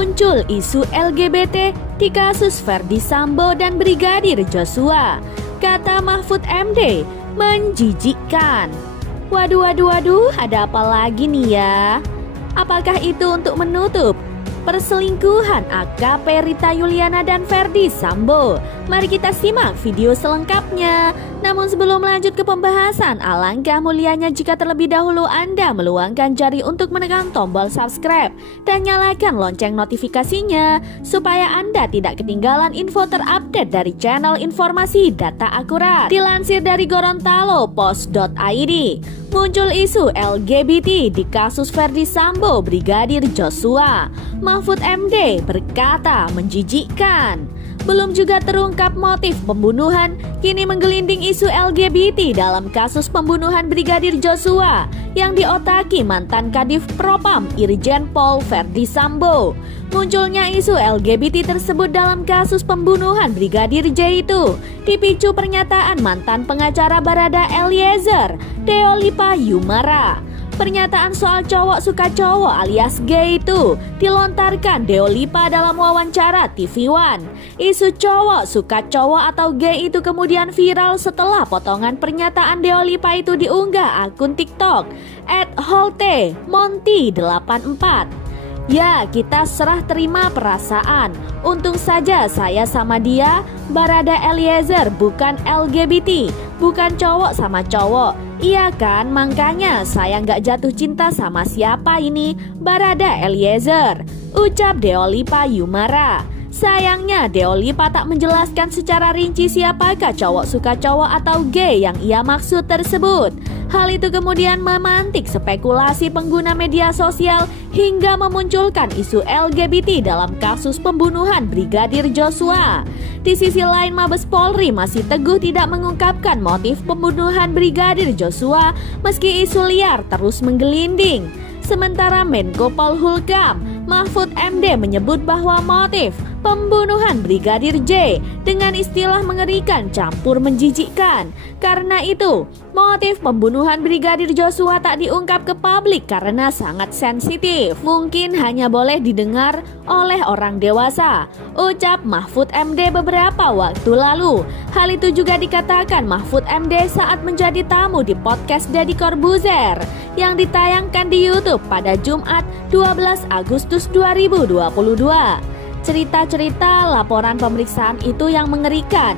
muncul isu LGBT di kasus Ferdy Sambo dan Brigadir Joshua. Kata Mahfud MD, menjijikkan. Waduh, ada apa lagi nih ya? Apakah itu untuk menutup perselingkuhan AKP Rita Yuliana dan Ferdy Sambo? Mari kita simak video selengkapnya. Namun sebelum lanjut ke pembahasan, alangkah mulianya jika terlebih dahulu Anda meluangkan jari untuk menekan tombol subscribe dan nyalakan lonceng notifikasinya supaya Anda tidak ketinggalan info terupdate dari channel informasi data akurat. Dilansir dari gorontalo-post.id, muncul isu LGBT di kasus Ferdy Sambo Brigadir Joshua. Mahfud MD berkata menjijikkan. Belum juga terungkap motif pembunuhan, kini menggelinding isu LGBT dalam kasus pembunuhan Brigadir Joshua yang diotaki mantan Kadif Propam Irjen Pol Ferdy Sambo. Munculnya isu LGBT tersebut dalam kasus pembunuhan Brigadir J itu dipicu pernyataan mantan pengacara Barada Eliezer, Deolipa Yumara. Pernyataan soal cowok suka cowok alias gay itu dilontarkan Deolipa dalam wawancara TV One. Isu cowok suka cowok atau gay itu kemudian viral setelah potongan pernyataan Deolipa itu diunggah akun TikTok @holtemonty84. Ya, kita serah terima perasaan. Untung saja saya sama dia, Barada Eliezer, bukan LGBT, bukan cowok sama cowok. Iya kan, makanya saya nggak jatuh cinta sama siapa ini, Barada Eliezer, ucap Deolipa Yumara. Sayangnya Deolipa tak menjelaskan secara rinci siapakah cowok suka cowok atau gay yang ia maksud tersebut. Hal itu kemudian memantik spekulasi pengguna media sosial hingga memunculkan isu LGBT dalam kasus pembunuhan Brigadir Joshua. Di sisi lain, Mabes Polri masih teguh tidak mengungkapkan motif pembunuhan Brigadir Joshua meski isu liar terus menggelinding. Sementara Menko Polhukam Mahfud MD menyebut bahwa motif pembunuhan Brigadir J dengan istilah mengerikan campur menjijikkan. Karena itu, motif pembunuhan Brigadir Joshua tak diungkap ke publik karena sangat sensitif. Mungkin hanya boleh didengar oleh orang dewasa, ucap Mahfud MD beberapa waktu lalu. Hal itu juga dikatakan Mahfud MD saat menjadi tamu di podcast Deddy Corbuzier yang ditayangkan di YouTube pada Jumat 12 Agustus 2022. Cerita-cerita laporan pemeriksaan itu yang mengerikan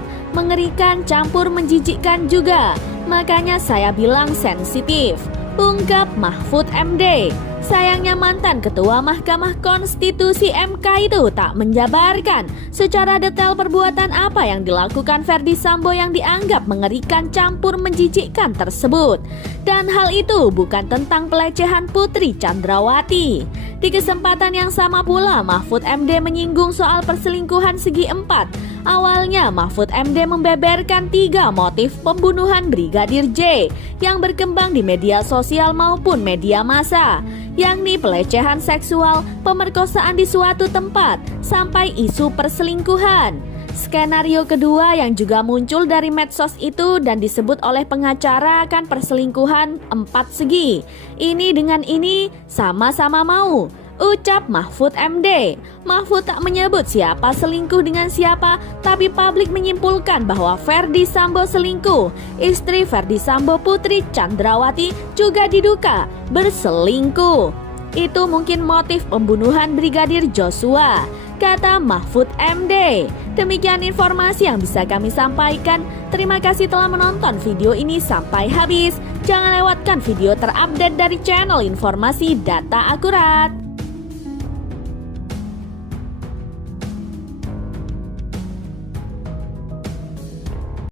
campur menjijikkan juga. Makanya saya bilang sensitif, ungkap Mahfud MD. Sayangnya mantan Ketua Mahkamah Konstitusi MK itu tak menjabarkan secara detail perbuatan apa yang dilakukan Ferdy Sambo yang dianggap mengerikan campur menjijikkan tersebut. Dan hal itu bukan tentang pelecehan Putri Chandrawati. Di kesempatan yang sama pula Mahfud MD menyinggung soal perselingkuhan segi empat. Awalnya Mahfud MD membeberkan 3 motif pembunuhan Brigadir J yang berkembang di media sosial maupun media massa, yakni pelecehan seksual, pemerkosaan di suatu tempat, sampai isu perselingkuhan. Skenario kedua yang juga muncul dari medsos itu dan disebut oleh pengacara kan perselingkuhan 4 segi. Ini dengan ini sama-sama mau, ucap Mahfud MD. Mahfud tak menyebut siapa selingkuh dengan siapa, tapi publik menyimpulkan bahwa Ferdy Sambo selingkuh. Istri Ferdy Sambo, Putri Chandrawati, juga diduga berselingkuh. Itu mungkin motif pembunuhan Brigadir Joshua, kata Mahfud MD. Demikian informasi yang bisa kami sampaikan. Terima kasih telah menonton video ini sampai habis. Jangan lewatkan video terupdate dari channel informasi data akurat.